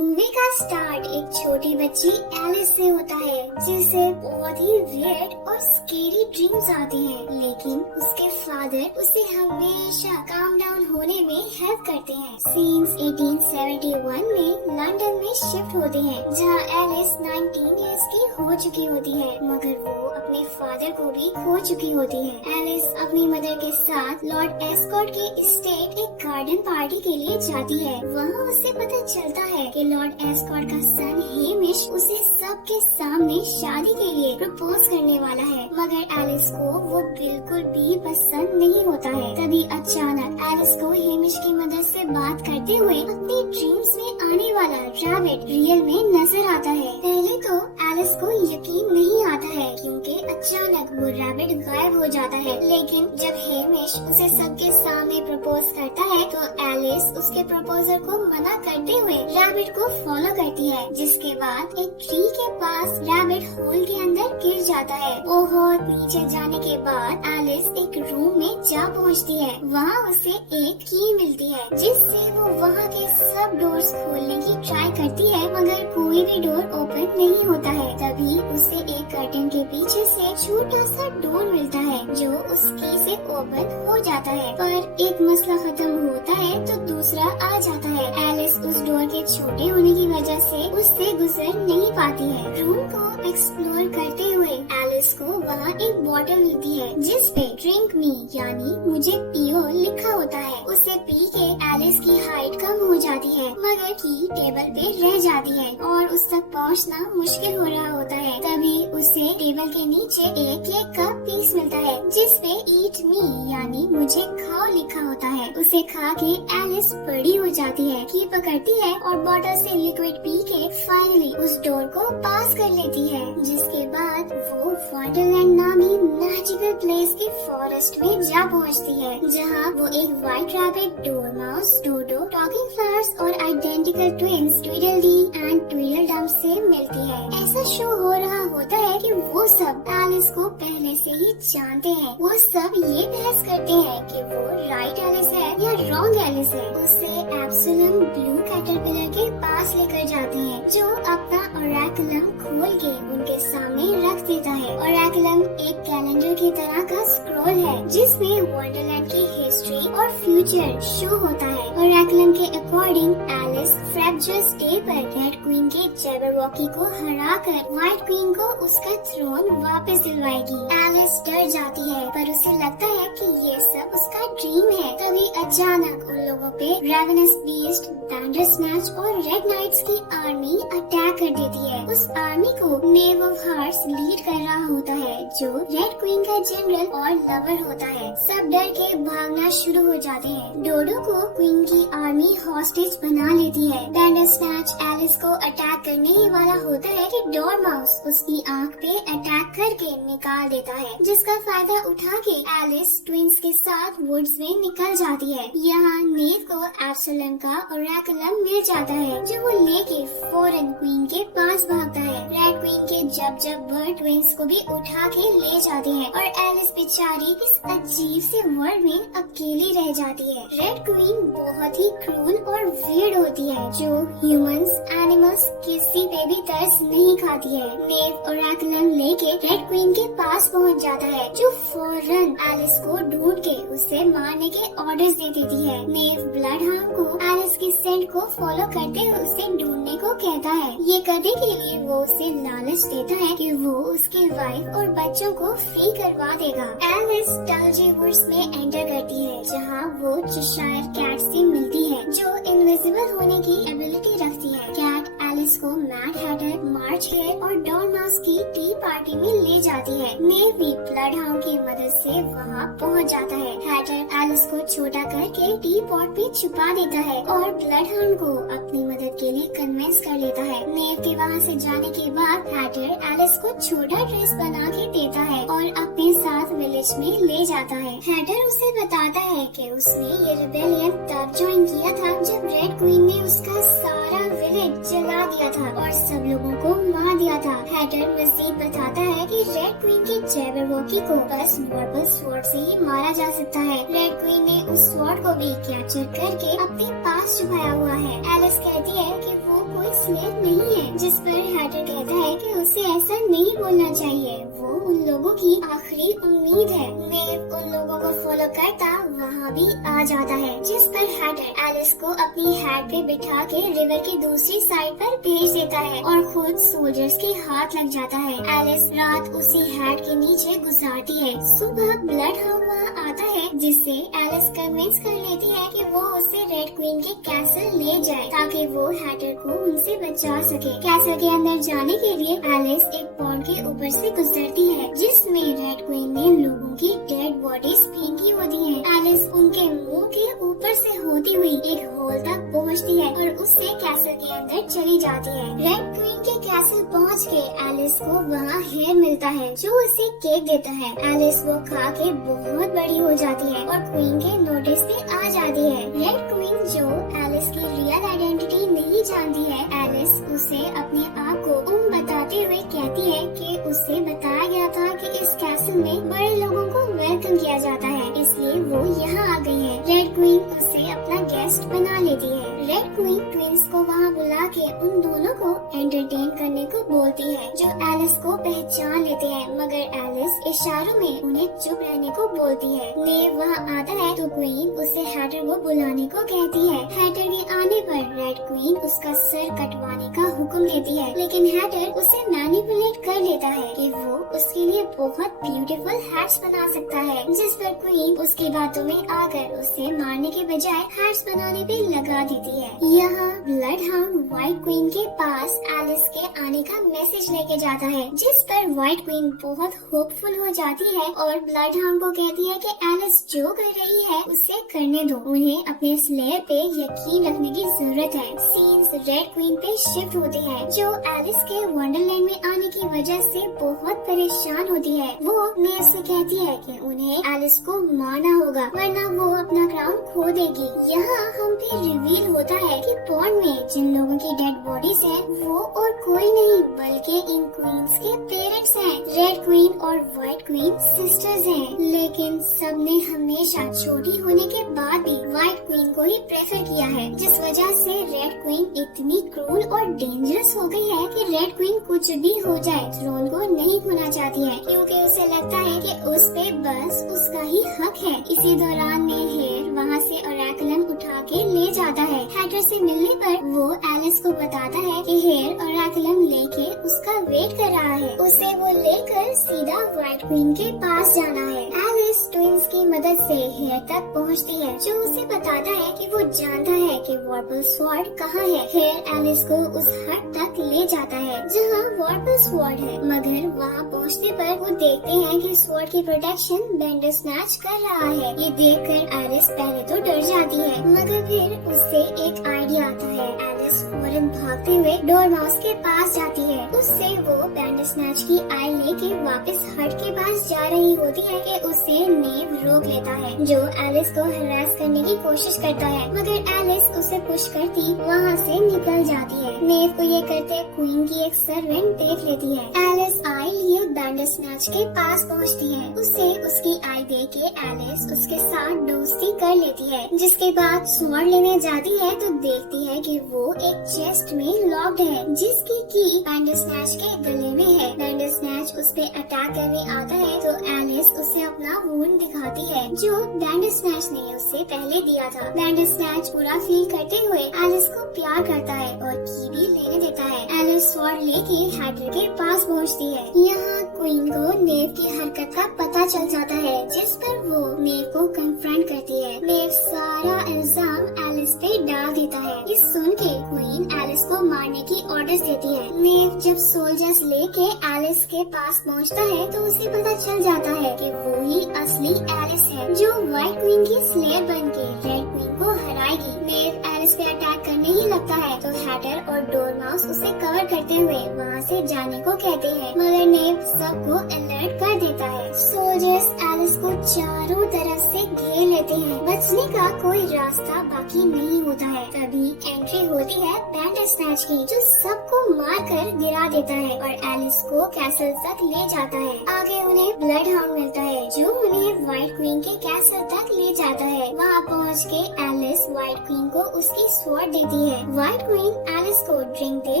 Movie का start एक छोटी बच्ची एलिस से होता है जिसे बहुत ही वियर्ड और स्केरी ड्रीम्स आती हैं, लेकिन उसके फादर उसे हमेशा काम डाउन होने में हेल्प करते हैं। सीन्स 1871 में लंदन में शिफ्ट होते हैं जहां एलिस 19 इयर्स की हो चुकी होती है, मगर वो अपने फादर को भी खो चुकी होती है। एलिस अपनी मदर के साथ लॉर्ड एस्कॉट के एस्टेट एक गार्डन पार्टी के लिए जाती है। वहाँ उसे पता चलता है कि लॉर्ड एस्कॉट का सन हेमिश उसे सबके सामने शादी के लिए प्रपोज करने वाला है, मगर एलिस को वो बिल्कुल भी पसंद नहीं होता है। तभी अचानक एलिस को हेमिश की मदद से बात करते हुए अपने ड्रीम्स में आने वाला रैबिट रियल में नजर आता है। पहले तो एलिस को यकीन नहीं आता है क्योंकि अचानक वो रैबिट गायब हो जाता है, लेकिन जब हेमिश उसे सबके सामने प्रपोज करता है तो एलिस उसके प्रपोजल को मना करते हुए रैबिट को फॉलो करती है, जिसके बाद एक ट्री के पास रैबिट होल के अंदर गिर जाता है। बहुत नीचे जाने के बाद एलिस एक रूम में जा पहुंचती है। वहाँ उसे एक की मिलती है जिससे वो वहाँ के सब डोर्स खोलने की ट्राई करती है, मगर कोई भी डोर ओपन नहीं होता है। तभी उसे एक कर्टन के पीछे से छोटा सा डोर मिलता है जो उस की से ओपन हो जाता है, पर एक मसला खत्म होता है तो दूसरा आ जाता है। एलिस उस डोर के छोटे होने की वजह से उससे गुजर नहीं पाती है। रूम को एक्सप्लोर करते हुए एलिस को वहाँ एक बॉटल मिलती है जिस पे ड्रिंक मी यानी मुझे पियो लिखा होता है। उसे पी के एलिस की हाइट कम हो जाती है, मगर की टेबल पे रह जाती है और उस तक पहुँचना मुश्किल हो रहा होता है। तभी उसे टेबल के नीचे एक केक का पीस मिलता है जिस पे ईट मी यानी मुझे खाओ लिखा होता है। उसे खा के एलिस बड़ी हो जाती है, की पकड़ती है और बॉटल से लिक्विड पी के फाइनली उस डोर को पास कर लेती है, जिसके बाद वो वंडरलैंड नामी मैजिकल प्लेस के फॉरेस्ट में जा पहुंचती है जहां वो एक white rabbit, dormouse, dodo, talking flowers और identical twins Tweedledee and Tweedledum से मिलती है। ऐसा शो हो रहा होता है कि वो सब एलिस को पहले से ही जानते हैं। वो सब ये बहस करते हैं कि वो राइट एलिस है या रॉन्ग एलिस है। उसे एब्सोलम ब्लू कैटरपिलर के पास लेकर जाते हैं जो अपना ओरेकुलम खोल के उनके सामने रख देता है। ओरेकुलम एक कैलेंडर की तरह का स्क्रॉल है जिसमें वंडरलैंड की हिस्ट्री और फ्यूचर शो होता है। ओरेकुलम के अकॉर्डिंग एलिस फ्रैबजस डे पर रेड क्वीन के जैबरवॉकी को हराकर व्हाइट क्वीन को उसका थ्रोन वापस दिलवाएगी। एलिस डर जाती है पर उसे लगता है कि ये सब उसका ड्रीम है। तभी अचानक उन लोगों पे रेवेनस बीस्ट, बैंडरस्नैच और रेड नाइट्स की आर्मी अटैक कर देती है। उस आर्मी को नेव ऑफ हार्ट्स लीड कर रहा होता है जो रेड क्वीन का जनरल और लवर होता है। सब डर के भागना शुरू हो जाते हैं। डोडो को क्वीन की आर्मी हॉस्टेज बना लेती है। बैंडरस्नैच एलिस को अटैक करने ही वाला होता है कि डोरमाउस उसकी आंख पे अटैक करके निकाल देता है, जिसका फायदा उठा के एलिस ट्विंस के साथ वुड्स में निकल जाती है। यहाँ नेव को एब्सोलम का ओरेकुलम मिल जाता है जो वो लेके फौरन क्वीन के पास भागता है। रेड क्वीन के जब बर्ड ट्विंस को भी उठा के ले जाते हैं और एलिस बेचारी इस अजीब से वर्ल्ड में अकेली रह जाती है। रेड क्वीन बहुत ही क्रूल और वियर्ड होती है जो ह्यूमंस, एनिमल्स किसी पे भी तरस नहीं खाती है। नेव ओरेकुलम लेके रेड क्वीन के पास पहुंच जाता है जो फौरन एलिस को ढूंढ के उसे मारने के ऑर्डर्स दे देती है। नेव ब्लडहाउंड को एलिस की सेंट को फॉलो करते हुए उसे ढूंढने को कहता है। ये करने के लिए वो उसे लालच देता है कि वो उसकी वाइफ और बच्चों को फ्री करवा देगा। एलिस डलजे वुड्स में एंटर करती है जहाँ वो चेशायर कैट से मिलती है जो इनविजिबल होने की एबिलिटी रखती है। कैट एलिस को मैड हैटर, मार्च हेयर और डॉरमाउस की टी पार्टी में ले जाती है। नेव भी ब्लडहाउंड की मदद से वहाँ पहुँच जाता है। हैटर एलिस को छोटा करके टी पॉट पे छुपा देता है और ब्लडहाउंड को अपनी मदद के लिए कन्विंस कर लेता है। नेव के वहाँ से जाने के बाद हैटर एलिस को छोटा ड्रेस बना के देता है और अपने साथ विलेज में ले जाता है। हैटर उसे बताता है कि उसने ये रिबेलियन तब ज्वाइन किया था जब रेड क्वीन ने उसका सारा विलेज जला दिया था और सब लोगों को मार दिया था। हैटर मजीद बताता है कि रेड क्वीन के जैबरवॉकी को बस मार्बल स्वॉर्ड से ही मारा जा सकता है। रेड क्वीन ने उस स्वॉर्ड को भी कैप्चर करके अपने पास छुपाया हुआ है। एलिस कहती है कि वो कोई स्लेयर नहीं है, जिस पर हैटर कहता है कि उसे ऐसा नहीं बोलना चाहिए, वो उन लोगों की आखिरी उम्मीद है। नेव उन लोगों को फॉलो करता वहाँ भी आ जाता है, जिस पर हैटर एलिस को अपनी हैट पे बिठा के रिवर की दूसरी साइड पर भेज देता है और खुद सोल्जर्स के हाथ लग जाता है। एलिस रात उसी हैट के नीचे गुजारती है। सुबह ब्लड हाउंड वहाँ आता है, जिससे एलिस कन्विंस कर लेती है कि वो उसे रेड क्वीन के कैसल ले जाए ताकि वो हैटर को उनसे बचा सके। कैसल के अंदर जाने के लिए एलिस एक पॉन्ड के ऊपर से गुजरती है, जिसमें रेड क्वीन ने लोगों की डेड बॉडीज फेंकी होती हैं। एलिस उनके मुंह के ऊपर से होती हुई एक होल तक पहुंचती है और उससे कैसल के अंदर चली जाती है। रेड क्वीन के कैसल पहुंच के एलिस को वहाँ हेयर मिलता है, जो उसे केक देता है। एलिस वो खा के बहुत बड़ी हो जाती है और क्वीन के नोटिस पे आ जाती है। रेड क्वीन जो एलिस की रियल आइडेंटिटी नहीं जानती है, एलिस उसे अपने आप को बताते हुए कहती है कि उसे बताया गया था कि इस कैसल में बड़े लोगों को वेलकम किया जाता है, इसलिए वो यहाँ आ गई है। रेड क्वीन उसे अपना गेस्ट बना लेती है। रेड क्वीन ट्विंस को वहाँ बुला के उन दोनों को एंटरटेन करने को बोलती है, जो एलिस को पहचान लेते हैं, मगर एलिस इशारों में उन्हें चुप रहने को बोलती है। नेव वहाँ आता है तो क्वीन उसे हैटर को बुलाने को कहती है। हैटर के आने पर रेड क्वीन उसका सर कटवाने का हुक्म देती है, लेकिन हैटर उसे मैनिपुलेट कर लेता है कि वो उसके लिए बहुत ब्यूटीफुल हैट्स बना सकता है, जिस पर क्वीन उसकी बातों में आकर उसे मारने के बजाय हैट्स बनाने पे लगा देती है। यहाँ ब्लड हाउंड व्हाइट क्वीन के पास एलिस के आने का मैसेज लेके जाता है, जिस पर व्हाइट क्वीन बहुत होपफुल हो जाती है और ब्लड हाउंड को कहती है कि एलिस जो कर रही है उसे करने दो, उन्हें अपने स्लेयर पे यकीन रखने की जरूरत है। सीन्स रेड क्वीन पे शिफ्ट होते हैं, जो एलिस के वंडरलैंड में आने की वजह से बहुत परेशान होती है। वो नेव से कहती है कि उन्हें एलिस को मारना होगा, वरना वो अपना क्राउन खो देगी। यहाँ हम पे रिवील होता है कि पॉन्ड में जिन लोगों की डेड बॉडीज हैं, वो और कोई नहीं बल्कि इन क्वींस के पेरेंट्स हैं। रेड क्वीन और व्हाइट क्वीन सिस्टर्स हैं, लेकिन सबने हमेशा छोटी होने के बाद भी व्हाइट क्वीन को ही प्रेफर किया है, जिस वजह से रेड क्वीन इतनी क्रूर और डेंजरस हो गई है कि रेड क्वीन कुछ भी हो जाए थ्रोन को नहीं खोना चाहती है, क्योंकि उसे लगता है कि उस पे बस उसका ही हक है। इसी दौरान में हेयर वहाँ से ओरेकुलम उठा के ले जाता है। हैटर से मिलने पर वो एलिस को बताता है कि हेयर ओरेकुलम लेके उसका वेट कर रहा है, उसे वो लेकर सीधा व्हाइट क्वीन के पास जाना है। एलिस ट्विंस की मदद से हेयर तक पहुँचती है, जो उसे बताता है कि वो जानता है कि वॉर्पल स्वॉर्ड कहाँ है। हेयर एलिस को उस हट तक ले जाता है जहाँ वॉर्पल स्वॉर्ड है, मगर वहाँ पहुँचने पर वो देखते हैं कि स्वॉर्ड की प्रोटेक्शन बेंडर स्नैच कर रहा है। ये देखकर एलिस पहले तो डर जाती है, मगर फिर उससे एक आइडिया आता है। एलिस फौरन भागते हुए डोरमाउस के पास जाती है। उससे वो बेंडर स्नैच की आई लेके वापस हट के पास जा रही होती है कि उसे नेव रोक लेता है, जो एलिस को हरास करने की कोशिश करता है, मगर एलिस उसे पुश करती वहाँ से निकल जाती है। नेव को ये करते क्वीन की एक सर्वेंट देख लेती है। एलिस आई लिए बेंडर स्नैच के पास पहुँचती है। उसे उसकी आई दे के एलिस उसके साथ दोस्ती कर लेती है, जिसके बाद स्वॉर्ड लेने जाती है तो देखती है कि वो एक चेस्ट में लॉक्ड है, जिसकी की बेंडर स्नैच के गले में है। बेंडर स्नैच उस पे अटैक करने आता है तो एलिस उसे अपना वुंड दिखाती है, जो बेंडर स्नैच ने उसे पहले दिया था। बेंडर स्नैच पूरा फील करते हुए एलिस को प्यार करता है और की भी लेने देता है। एलिस स्वॉर्ड लेके हैटर के पास पहुँचती है। यहाँ क्वीन को नेव की हरकत का पता चल जाता है, जिस पर वो नेव को कन्फ्रंट करती है। नेव सारा इल्जाम एलिस पे डाल देता है। ये सुन के क्वीन एलिस को मारने की ऑर्डर्स देती है। नेव जब सोल्जर्स लेके एलिस के पास पहुंचता है तो उसे पता चल जाता है कि वो ही असली एलिस है, जो व्हाइट क्वीन की स्लेयर बन के रेड क्वीन को हराएगी। नेव एलिस पे अटैक करने ही लगता है तो हैटर और डोरमाउस उसे कवर करते हुए वहाँ से जाने को कहते हैं, मगर नेव सबको अलर्ट कर देता है। सोल्जर्स एलिस को चारों तरफ से घेर लेते हैं, बचने का कोई रास्ता बाकी नहीं होता है। तभी एंट्री होती है बेंडर स्नैच की, जो सबको मार कर गिरा देता है और एलिस को कैसल तक ले जाता है। आगे उन्हें ब्लड हाउंड मिलता है, जो उन्हें व्हाइट क्वीन के कैसल तक ले जाता है। वहाँ पहुँच के एलिस व्हाइट क्वीन को उसकी स्वॉर्ड देती है। व्हाइट क्वीन एलिस को ड्रिंक दे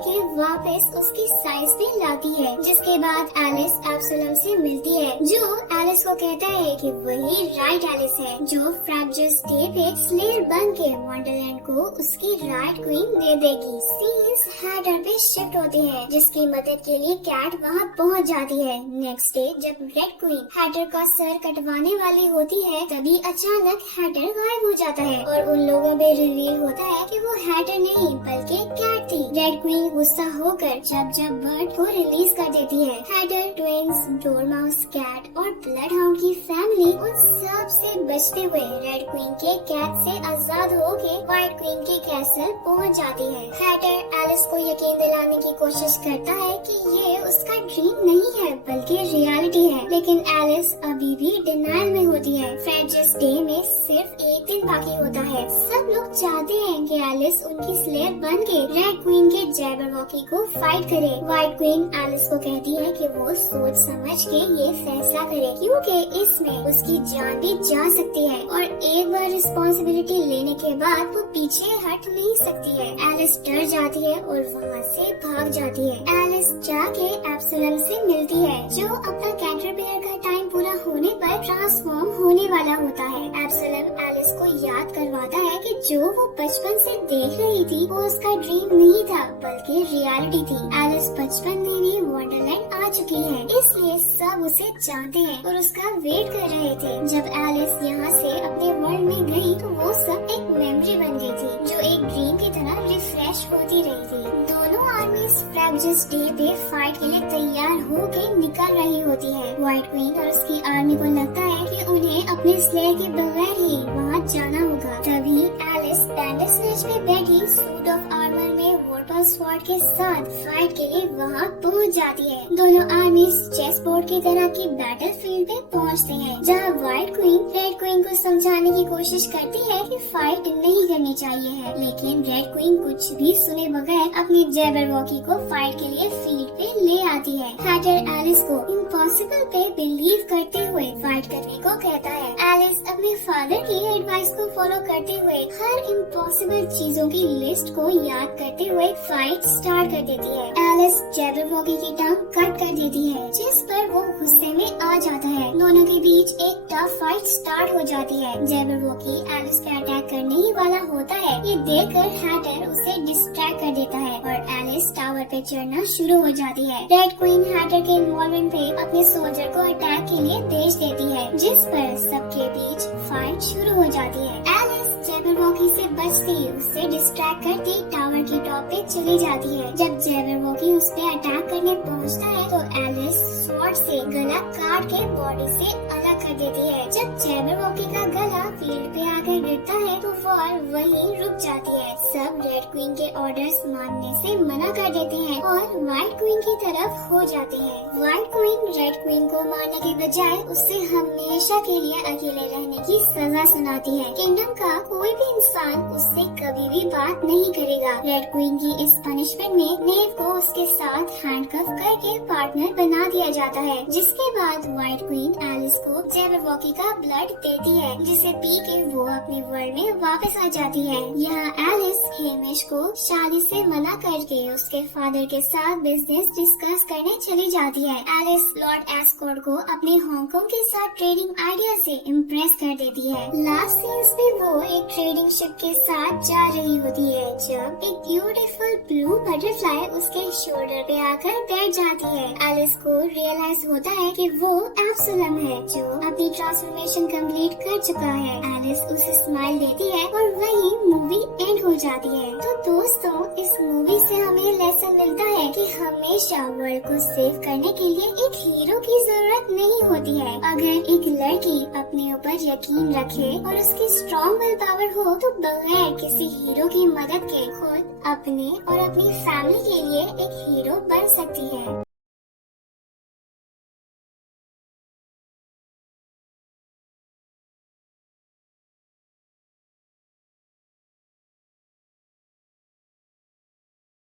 के वापस उसकी साइज पे लाती है, जिसके बाद एलिस एब्सोलम से मिलती है, जो एलिस को कहता है कि वही राइट एलिस है, जो फ्रैब्जस डे पे स्लेयर बन के वंडरलैंड को उसकी राइट क्वीन दे देगी। सीन्स हैटर पे शिफ्ट होते हैं, जिसकी मदद के लिए कैट वहाँ पहुँच जाती है। नेक्स्ट डे जब रेड क्वीन हैटर का सर कटवाने वाली होती है, तभी अचानक हैटर गायब हो जाता है और उन लोगों पे रिवील होता है कि वो हैटर नहीं बल्कि कैट थी। रेड क्वीन गुस्सा होकर जब बर्ड को रिलीज कर देती है। हैटर, ट्विंस, डोरमाउस, कैट और ब्लड हाउंड की फैमिली उन सब से बचते हुए रेड क्वीन के कैद से आजाद होके व्हाइट क्वीन के कैसल पहुंच जाती है। हैटर एलिस को यकीन दिलाने की कोशिश करता है कि ये उसका ड्रीम नहीं है बल्कि रियलिटी है, लेकिन एलिस अभी भी डिनायल में होती है। फ्रैब्जस डे में सिर्फ एक दिन बाकी होता है। सब लोग चाहते हैं कि एलिस उनकी स्लेयर बन के रेड क्वीन के जैबरवॉकी को फाइट करे। व्हाइट क्वीन एलिस को कहती है कि वो सोच समझ के ये फैसला करे, क्योंकि इसमें उसकी जान भी जा सकती है और एक बार रिस्पॉन्सिबिलिटी लेने के बाद वो पीछे हट नहीं सकती है। एलिस डर जाती है और वहाँ से भाग जाती है। एलिस जाके एब्सोलम से मिलती है, जो अपना कैटरपिलर का टाइम पूरा होने पर ट्रांसफॉर्म होने वाला होता है। एब्सोलम एलिस को याद करवाता है कि जो वो बचपन से देख रही थी वो उसका ड्रीम नहीं था बल्कि रियलिटी थी। एलिस बचपन में भी वंडरलैंड आ चुकी है, इसलिए सब उसे जानते हैं और उसका वेट कर रहे थे। जब एलिस यहाँ से अपने वर्ल्ड में गई तो वो सब एक मेमोरी बन गई थी, जो एक ड्रीम की तरह रिफ्रेश होती रही थी। दोनों आर्मीज फ्रैब्जस डे पे फाइट के लिए तैयार होके निकल रही होती है। व्हाइट क्वीन और उसकी आर्मी को लगता है कि उन्हें अपने स्लेयर के बगैर ही वहाँ जाना होगा। तभी एलिस बैंडरस्नैच पे बैठी सूट ऑफ आर्मर में वॉरपल स्वॉर्ड के साथ फाइट के लिए वहाँ पहुँच जाती है। दोनों आर्मीज चेस बोर्ड की तरह की बैटल फील्ड पे पहुँचते हैं, जहाँ व्हाइट क्वीन रेड क्वीन को समझाने की कोशिश करती है कि फाइट नहीं करनी चाहिए है, लेकिन रेड क्वीन कुछ भी सुने बगैर अपनी जैबरवॉकी को फाइट के लिए फील्ड पे ले आती है। हैटर एलिस को इम्पॉसिबल पे बिलीव करते हुए फाइट करने को कहता है। एलिस अपने फादर की एडवाइस को फॉलो करते हुए हर इम्पॉसिबल चीजों की लिस्ट को याद करते हुए फाइट स्टार्ट कर देती है। एलिस जैबरवॉकी की टांग कट कर देती है, जिस पर वो गुस्से में आ जाता है। दोनों के बीच एक टफ फाइट स्टार्ट हो जाती है। जैबरवॉकी एलिस पे अटैक करने ही वाला होता है। ये देखकर हैटर उसे डिस्ट्रैक्ट कर देता है और एलिस टावर पे चढ़ना शुरू हो जाती है। रेड क्वीन हैटर के इन्वॉल्वमेंट पे अपने सोल्जर को अटैक के लिए भेज देती है, जिस पर सबके बीच फाइट शुरू हो जाती है। एलिस जैबरवॉकी से बचती उससे डिस्ट्रैक्ट करती टावर की टॉप पे चली जाती है। जब जैबरवॉकी उस पे अटैक करने पहुंचता है तो एलिस स्वॉर्ड से गला काट के बॉडी से अलग कर देती है। जब जैबरवॉकी का गला फील्ड पे आकर गिरता है तो वॉर वहीं रुक जाती है। सब रेड क्वीन के ऑर्डर्स मानने से मना कर देते हैं और व्हाइट क्वीन की तरफ हो जाते हैं। व्हाइट क्वीन रेड क्वीन को मारने के बजाय उससे हमेशा के लिए अकेले रहने की सजा सुनाती है। किंगडम का कोई भी इंसान उससे कभी भी बात नहीं करेगा। रेड क्वीन की इस पनिशमेंट में नेव को उसके साथ हैंडकफ करके पार्टनर बना दिया जाता है, जिसके बाद व्हाइट क्वीन एलिस को जैबरवॉकी का ब्लड देती है, जिसे पी के वो अपने वर्ल्ड में वापस आ जाती है। यहाँ एलिस हेमिश को शादी से मना करके उसके फादर के साथ बिजनेस डिस्कस करने चली जाती है। एलिस लॉर्ड एस्कॉर्ट को अपने हांगकांग के साथ ट्रेडिंग आइडिया से इम्प्रेस कर देती है। लास्ट सीन्स में वो एक ट्रेडिंग शिप के साथ जा रही होती है, जब एक ब्यूटीफुल ब्लू बटरफ्लाई उसके शोल्डर पे आकर बैठ जाती है। एलिस को रियलाइज होता है कि वो एब्सोलम है, जो अपनी ट्रांसफॉर्मेशन कंप्लीट कर चुका है। एलिस उसे स्माइल देती है और वही मूवी एंड हो जाती है। तो दोस्तों, इस मूवी से हमें लेसन मिलता है कि हमेशा वर्ल्ड को सेव करने के लिए एक हीरो की जरूरत नहीं होती है। अगर एक लड़की अपने ऊपर यकीन रखे और उसकी स्ट्रॉन्ग विल पावर हो तो बगैर किसी हीरो की मदद के खुद अपने और अपनी फैमिली के लिए एक हीरो बन सकती है।